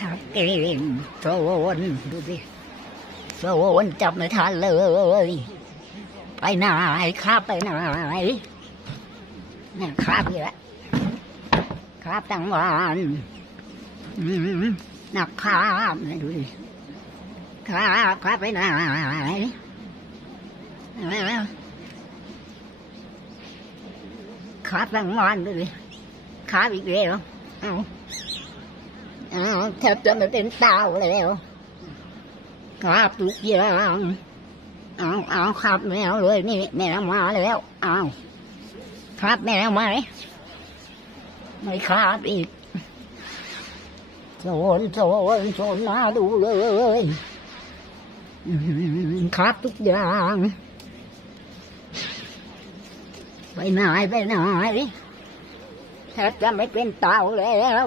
ครับเองโซนดูดิโซนจับไม่ทันเลย ไปไหนครับไปไหนเนี่ครับอีกแหล้วครับตั้งวันนักครับดูดิครับครับไปไหนครับตั้งวันดูดิครับอีกแล้วเอ้า อ้าวแทบจะไม่เป็นเต่าแล้วครับทุกอย่างเอาเอาครับแมวเลยนี่แมวมาแล้วเอาครับแมวไหมไม่ครับอีกโซนโซนโซนน่าดูเลยครับทุกอย่างไปไหนไปไหนแทบจะไม่เป็นเต่าแล้ว